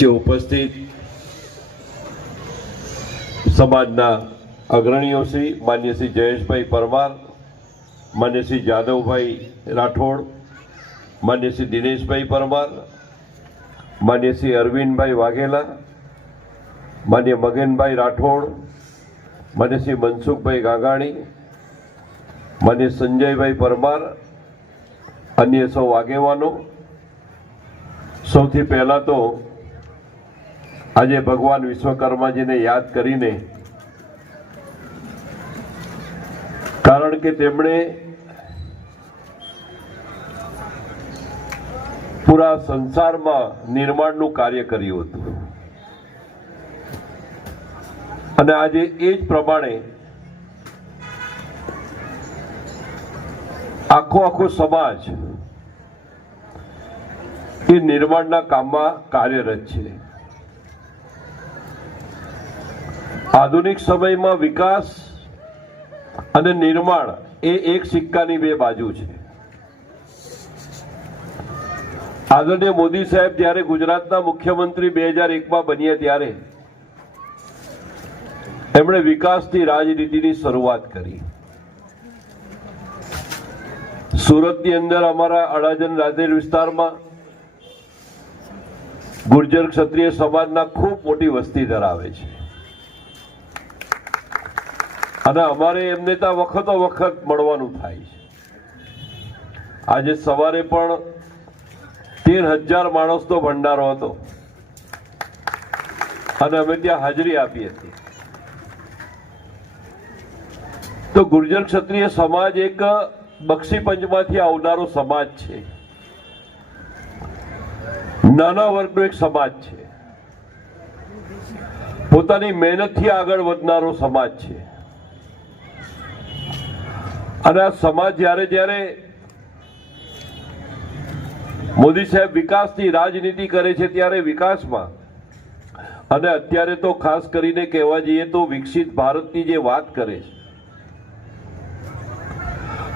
ઉપસ્થિત સમાજના અગ્રણીઓ શ્રી માન્ય શ્રી જયેશભાઈ પરમાર, માન્ય શ્રી જાદવભાઈ રાઠોડ, માન્ય શ્રી દિનેશભાઈ પરમાર, માન્ય શ્રી અરવિંદભાઈ વાઘેલા, માન્ય મગનભાઈ રાઠોડ, માન્ય શ્રી મનસુખભાઈ ગાગાણી, માન્ય સંજયભાઈ પરમાર, અન્ય સૌ આગેવાનો, સૌથી પહેલા તો આજે ભગવાન વિશ્વકર્માજીને યાદ કરીને, કારણ કે તેમણે પૂરા સંસારમાં નિર્માણનું કાર્ય કર્યું હતું અને આજે એ જ પ્રમાણે આખો સમાજ એ નિર્માણના કામમાં કાર્યરત છે. આધુનિક સમયમાં વિકાસ અને નિર્માણ એ એક સિક્કાની બે બાજુ છે. આદરણીય મોદી સાહેબ જ્યારે ગુજરાતના મુખ્યમંત્રી 2001માં બન્યા ત્યારે એમણે વિકાસની રાજનીતિની શરૂઆત કરી. સુરતની અંદર અમારા અડાજણ રાધેર વિસ્તારમાં ગુર્જર ક્ષત્રિય સમાજના ખૂબ મોટી વસ્તી ધરાવે છે અને અમારે એમને ત્યાં વખતો વખત મળવાનું થાય છે. આજે સવારે પણ 13,000 માણસનો ભંડારો હતો અને અમે ત્યાં હાજરી આપી હતી. તો ગુર્જર ક્ષત્રિય સમાજ એક બક્ષીપંચમાંથી આવનારો સમાજ છે, નાના વર્ગનો એક સમાજ છે, પોતાની મહેનતથી આગળ વધનારો સમાજ છે. અને આ સમાજ જ્યારે મોદી સાહેબ વિકાસની રાજનીતિ કરે છે ત્યારે વિકાસમાં, અને અત્યારે તો ખાસ કરીને કહેવા જઈએ તો વિકસિત ભારતની જે વાત કરે છે,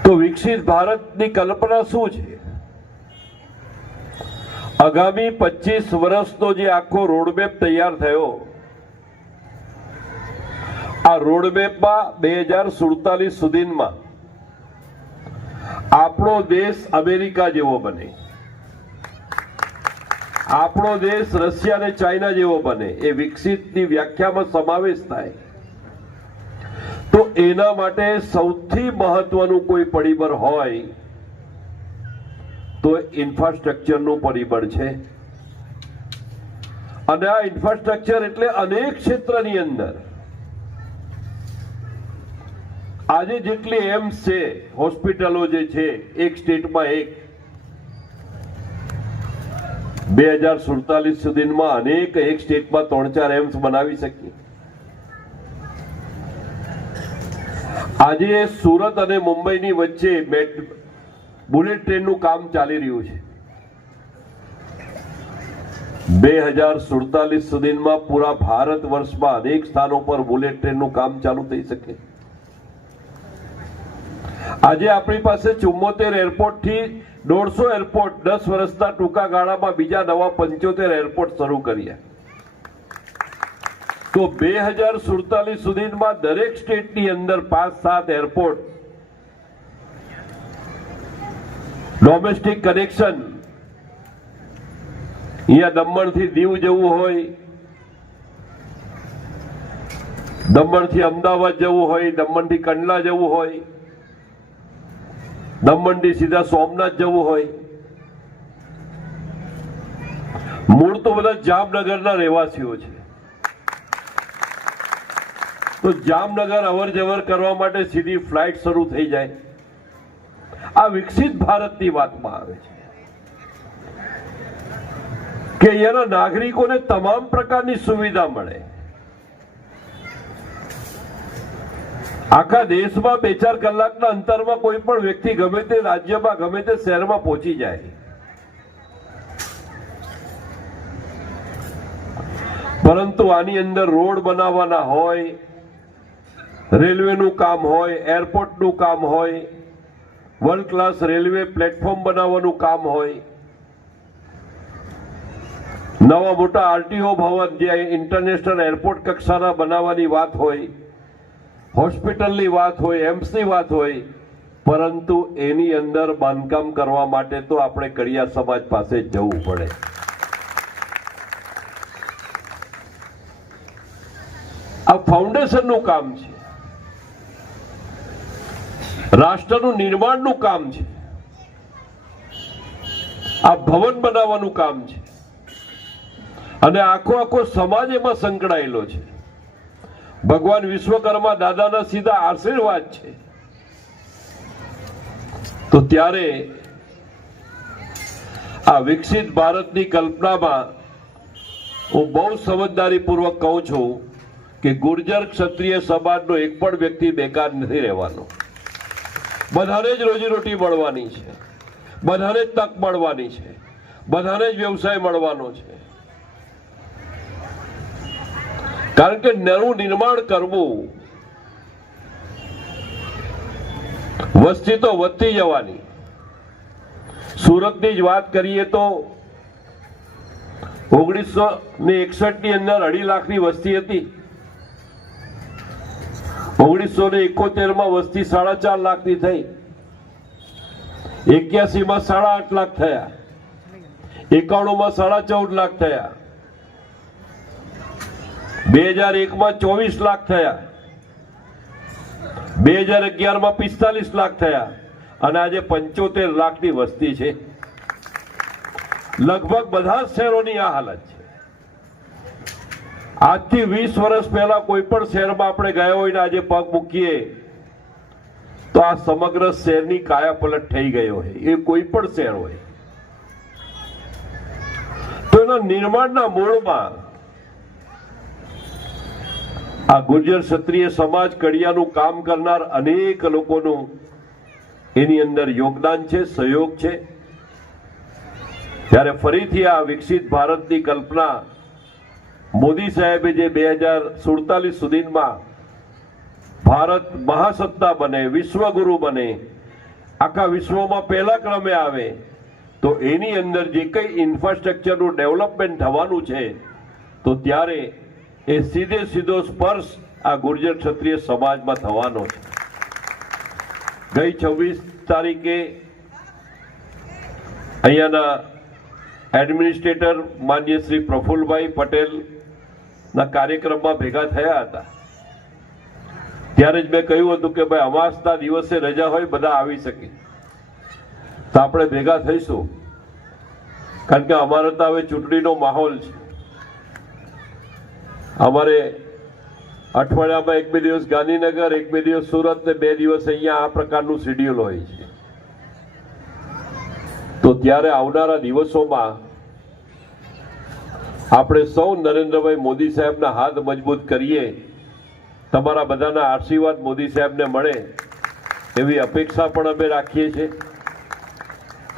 તો વિકસિત ભારતની કલ્પના શું છે? આગામી 25 વર્ષનો જે આખો રોડમેપ તૈયાર થયો, આ રોડમેપમાં 2047 સુધીમાં આપણો દેશ અમેરિકા જેવો બને, આપણો દેશ રશિયા અને ચાઇના જેવો બને, એ વિકસિતની વ્યાખ્યામાં સમાવેશ થાય. તો એના માટે સૌથી મહત્વનું કોઈ પરિબળ હોય તો ઇન્ફ્રાસ્ટ્રક્ચરનું પરિબળ છે. અને આ ઇન્ફ્રાસ્ટ્રક્ચર એટલે અનેક ક્ષેત્રની અંદર આજે જેટલી એમ્સ છે, હોસ્પિટલો જે છે, એક સ્ટેટમાં એક, 2047 સુધીમાં અનેક એક સ્ટેટમાં 3-4 એમ્સ બનાવી શકીએ. આજે સુરત અને મુંબઈની વચ્ચે બુલેટ ટ્રેનનું કામ ચાલી રહ્યું છે. 2047 સુધીમાં પૂરા ભારત વર્ષમાં અનેક સ્થાનો પર બુલેટ ટ્રેનનું કામ ચાલુ થઈ શકે. આજે આપણી પાસે 74 એરપોર્ટ થી 150 એરપોર્ટ 10 વર્ષના ટૂંકા ગાળામાં બીજા નવા 75 એરપોર્ટ શરૂ કર્યા. તો 2047 સુધીમાં દરેક સ્ટેટની અંદર 5-7 એરપોર્ટ, ડોમેસ્ટિક કનેક્શન, અહીંયા દમણથી દીવ જવું હોય, દમણથી અમદાવાદ જવું હોય, દમણથી કંડલા જવું હોય, દમણથી સીધા સોમનાથ જવું હોય. મૂળ તો બધા જામનગરના રહેવાસીઓ છે, તો જામનગર અવર જવર કરવા માટે સીધી ફ્લાઇટ શરૂ થઈ જાય. આ વિકસિત ભારતની વાતમાં આવે છે કે અહીંયાના નાગરિકોને તમામ પ્રકારની સુવિધા મળે. આખા દેશમાં 2-4 કલાકના અંતરમાં કોઈ પણ વ્યક્તિ ગમે તે રાજ્યમાં, ગમે તે શહેરમાં પહોંચી જાય. પરંતુ આની અંદર રોડ બનાવવાના હોય, રેલવેનું કામ હોય, એરપોર્ટનું કામ હોય, વર્લ્ડ ક્લાસ રેલવે પ્લેટફોર્મ બનાવવાનું કામ હોય, નવા મોટા આરટીઓ ભવન જે ઇન્ટરનેશનલ એરપોર્ટ કક્ષાના બનાવવાની વાત હોય, હોસ્પિટલની વાત હોય, એમ્સની વાત હોય, પરંતુ એની અંદર બાંધકામ કરવા માટે તો આપણે કડિયા સમાજ પાસે જવું પડે. આ ફાઉન્ડેશનનું કામ છે, રાષ્ટ્રનું નિર્માણનું કામ છે, આ ભવન બનાવવાનું કામ છે અને આખો સમાજ એમાં સંકળાયેલો છે. ભગવાન વિશ્વકર્મા દાદાના સીધા આશીર્વાદ છે. તો ત્યારે આ વિકસિત ભારતની કલ્પનામાં હું બહુ સમજદારીપૂર્વક કહું છું કે ગુર્જર ક્ષત્રિય સમાજનો એક પણ વ્યક્તિ બેકાર નથી રહેવાનો. બધાને જ રોજીરોટી મળવાની છે, બધાને જ તક મળવાની છે, બધાને જ વ્યવસાય મળવાનો છે. કારણ કે નવું નિર્માણ કરવું, વસ્તી તો વધતી જવાની. સુરતની જ વાત કરીએ તો 1961 ની અંદર 2.5 લાખની વસ્તી હતી. 1971 માં વસ્તી 4.5 લાખની થઈ. 81 માં 8.5 લાખ થયા. 91 માં 14.5 લાખ થયા. 2001 માં 24 લાખ થયા. 2011 માં 45 લાખ થયા અને આજે 75 લાખની વસ્તી છે. લગભગ બધા શહેરોની આ હાલત છે. આજથી 20 વર્ષ પહેલા કોઈ પણ શહેરમાં આપણે ગયા હોય ને આજે પગ મૂકીએ તો આ સમગ્ર શહેરની કાયાપલટ થઈ ગયો હોય, એ કોઈ પણ શહેર હોય. તો એના નિર્માણના મૂળમાં આ ગુર્જર ક્ષત્રિય સમાજ કડિયાનું કામ કરનાર અનેક લોકોનું એની અંદર યોગદાન છે, સહયોગ છે. ત્યારે ફરીથી આ વિકસિત ભારતની કલ્પના મોદી સાહેબે જે 2047 સુધીમાં ભારત મહાસત્તા બને, વિશ્વગુરુ બને, આખા વિશ્વમાં પહેલા ક્રમે આવે, તો એની અંદર જે કંઈ ઇન્ફ્રાસ્ટ્રક્ચરનું ડેવલપમેન્ટ થવાનું છે તો ત્યારે એ સીધો સ્પર્શ આ ગુર્જર ક્ષત્રિય સમાજમાં થવાનો છે. ગઈ 26 તારીખે અહીંયાના એડમિનિસ્ટ્રેટર માન્ય શ્રી પ્રફુલભાઈ પટેલના કાર્યક્રમમાં ભેગા થયા હતા. ત્યારે જ મેં કહ્યું હતું કે ભાઈ અમાસના દિવસે રજા હોય, બધા આવી શકે તો આપણે ભેગા થઈશું. કારણ કે અમારે તો હવે ચૂંટણીનો માહોલ છે. અમારે અઠવાડિયામાં 1-2 દિવસ ગાંધીનગર, 1-2 દિવસ સુરત ને 2 દિવસ અહીંયા આ પ્રકારનું શેડ્યુલ હોય છે. તો ત્યારે આવનારા દિવસોમાં આપણે સૌ નરેન્દ્રભાઈ મોદી સાહેબના હાથ મજબૂત કરીએ, તમારા બધાના આશીર્વાદ મોદી સાહેબને મળે એવી અપેક્ષા પણ અમે રાખીએ છીએ.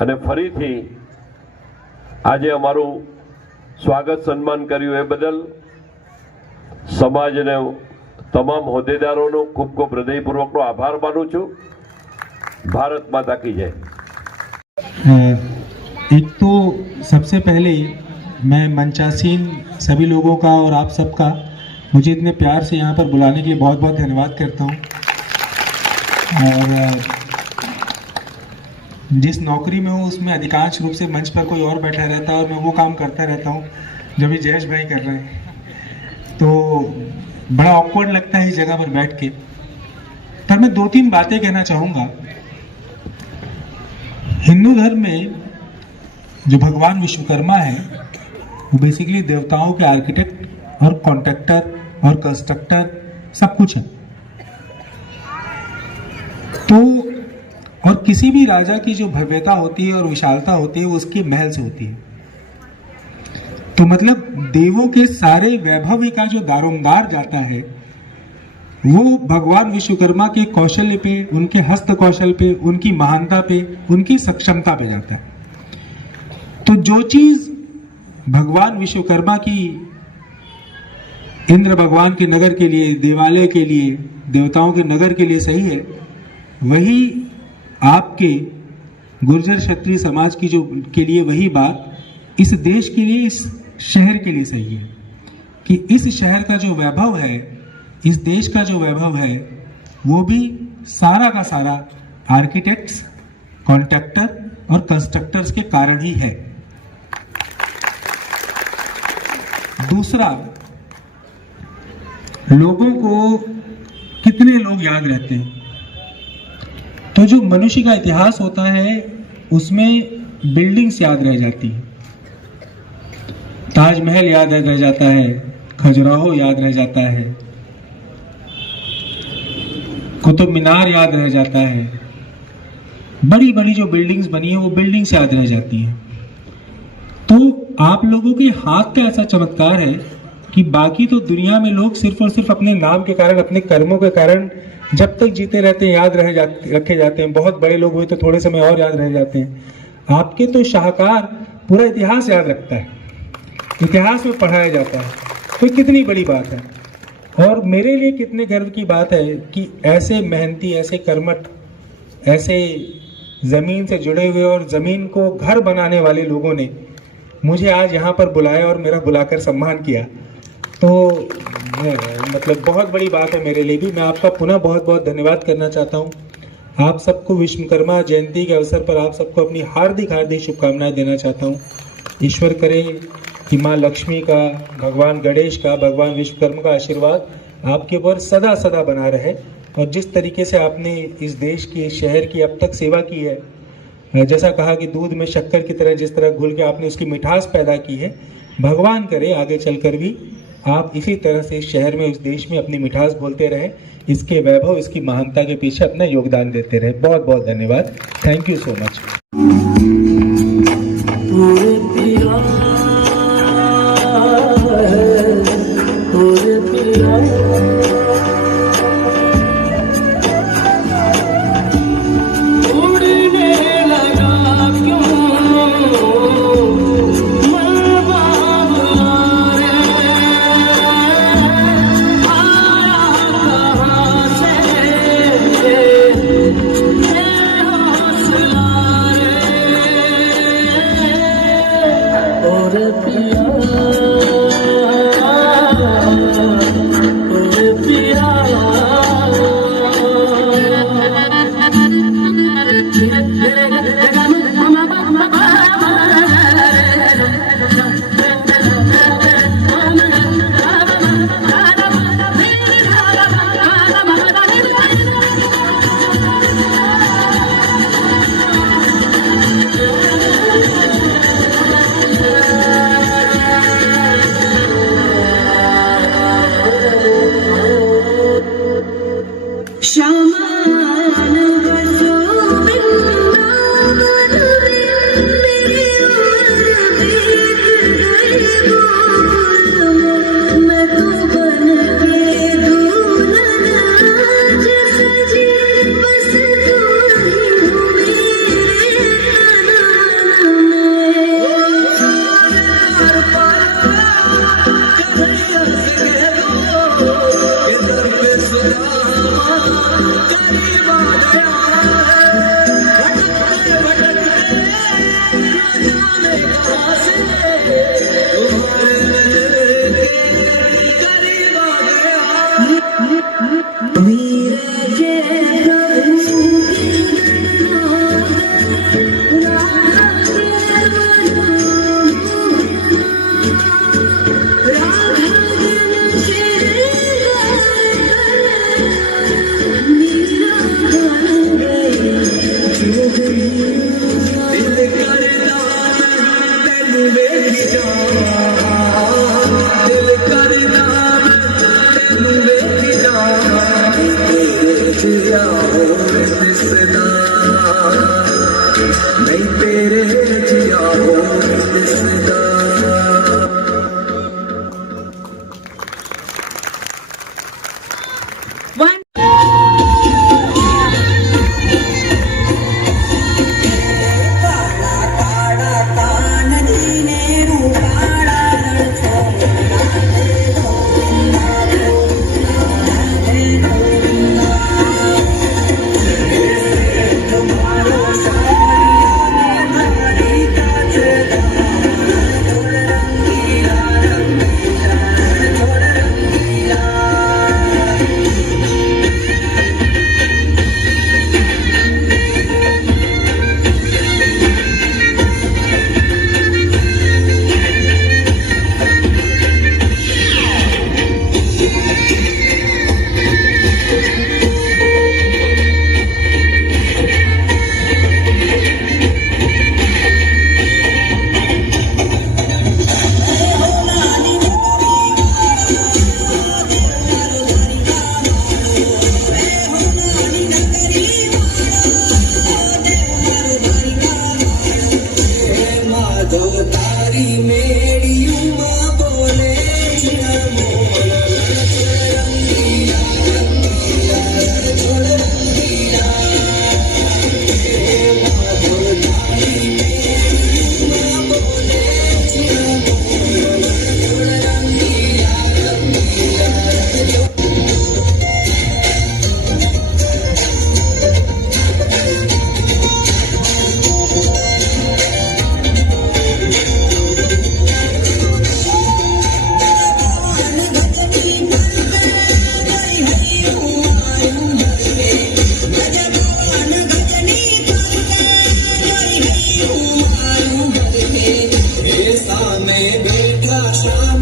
અને ફરીથી આજે અમારું સ્વાગત સન્માન કર્યું એ બદલ સમાજને તમામ હોદ્દેદારોનો ખૂબ ખૂબ હૃદયપૂર્વકનો આભાર માનું છું. ભારત माता की जय. एक तो सबसे पहले मैं मंचासीन सभी लोगों का और आप सबका मुझे इतने प्यार से यहाँ पर बुलाने के लिए बहुत बहुत धन्यवाद करता हूँ. और जिस नौकरी में हूँ उसमें अधिकांश रूप से मंच पर कोई और बैठा रहता है और मैं वो काम करता रहता हूँ जो भी जयेश भाई कर रहे हैं. तो बड़ा ऑकवर्ड लगता है इस जगह पर बैठ के. पर मैं 2-3 बातें कहना चाहूँगा. हिंदू धर्म में जो भगवान विश्वकर्मा है वो बेसिकली देवताओं के आर्किटेक्ट और कॉन्ट्रैक्टर और कंस्ट्रक्टर सब कुछ है. तो और किसी भी राजा की जो भव्यता होती है और विशालता होती है वो उसके महल से होती है. तो मतलब देवों के सारे वैभव का जो दारोमदार जाता है वो भगवान विश्वकर्मा के कौशल्य पे, उनके हस्त कौशल पे, उनकी महानता पे, उनकी सक्षमता पे जाता है. तो जो चीज भगवान विश्वकर्मा की इंद्र भगवान के नगर के लिए, देवालय के लिए, देवताओं के नगर के लिए सही है, वही आपके गुर्जर क्षत्रिय समाज की जो के लिए वही बात इस देश के लिए, इस शहर के लिए सही है कि इस शहर का जो वैभव है, इस देश का जो वैभव है, वो भी सारा का सारा आर्किटेक्ट्स, कॉन्ट्रैक्टर और कंस्ट्रक्टर्स के कारण ही है। दूसरा, लोगों को कितने लोग याद रहते हैं? तो जो मनुष्य का इतिहास होता है उसमें बिल्डिंग्स याद रह जाती है, ताजमहल याद रह जाता है, खजुराहो याद रह जाता है, कुतुब मीनार याद रह जाता है, बड़ी बड़ी जो बिल्डिंग्स बनी है वो बिल्डिंग्स याद रह जाती हैं। तो आप लोगों के हाथ का ऐसा चमत्कार है कि बाकी तो दुनिया में लोग सिर्फ और सिर्फ अपने नाम के कारण, अपने कर्मों के कारण जब तक जीते रहते हैं याद रखे जाते हैं। बहुत बड़े लोग हुए तो थोड़े समय और याद रह जाते हैं। आपके तो शाहकार पूरा इतिहास याद रखता है, इतिहास में पढ़ाया जाता है। तो कितनी बड़ी बात है और मेरे लिए कितने गर्व की बात है कि ऐसे मेहनती, ऐसे कर्मठ, ऐसे ज़मीन से जुड़े हुए और ज़मीन को घर बनाने वाले लोगों ने मुझे आज यहाँ पर बुलाया और मेरा बुलाकर सम्मान किया। तो मतलब बहुत बड़ी बात है मेरे लिए भी। मैं आपका पुनः बहुत बहुत धन्यवाद करना चाहता हूँ। आप सबको विश्वकर्मा जयंती के अवसर पर आप सबको अपनी हार्दिक हार्दिक शुभकामनाएं देना चाहता हूँ। ईश्वर करे कि माँ लक्ष्मी का, भगवान गणेश का, भगवान विश्वकर्मा का आशीर्वाद आपके ऊपर सदा सदा बना रहे। और जिस तरीके से आपने इस देश की, इस शहर की अब तक सेवा की है, जैसा कहा कि दूध में शक्कर की तरह जिस तरह घुल के आपने उसकी मिठास पैदा की है, भगवान करे आगे चलकर भी आप इसी तरह से इस शहर में, इस देश में अपनी मिठास बोलते रहे, इसके वैभव, इसकी महानता के पीछे अपना योगदान देते रहे। बहुत बहुत धन्यवाद। Thank you so much.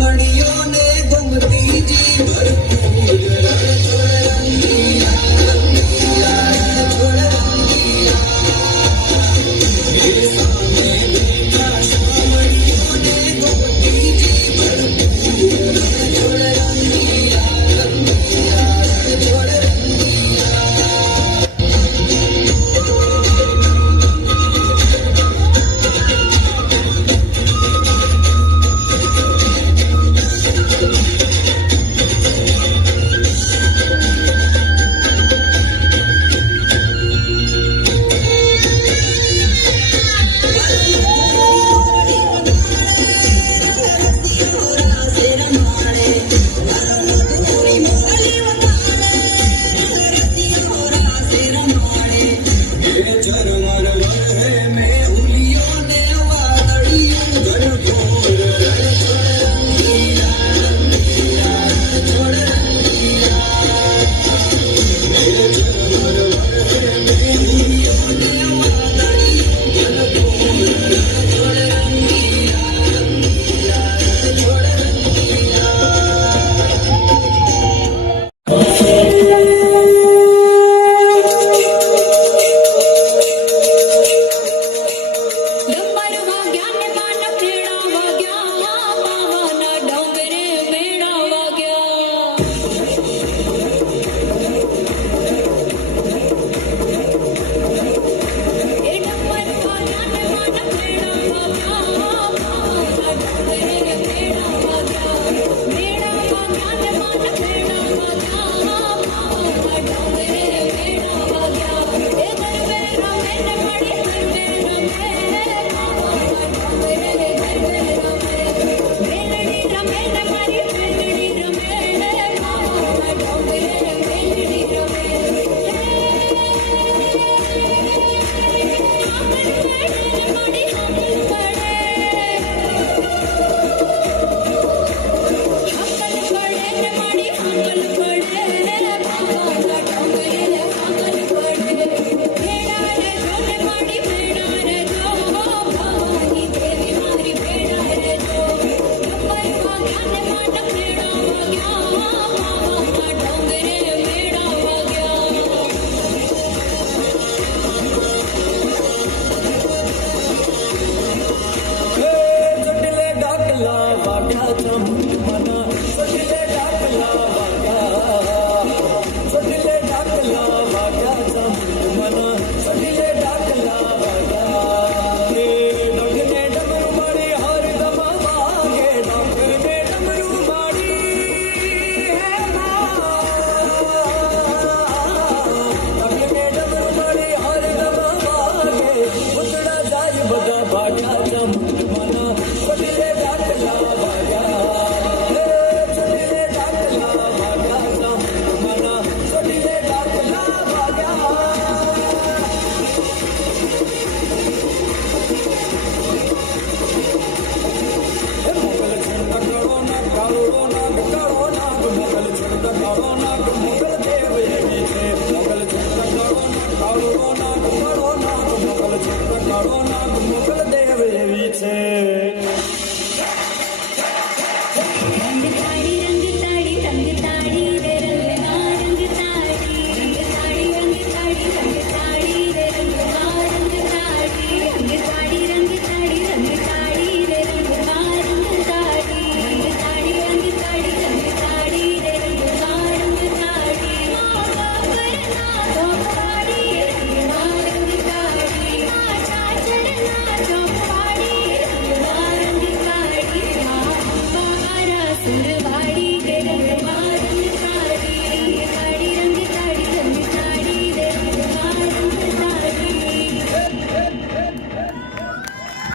શામળીઓને ગમતી જી ભરપૂર Corona,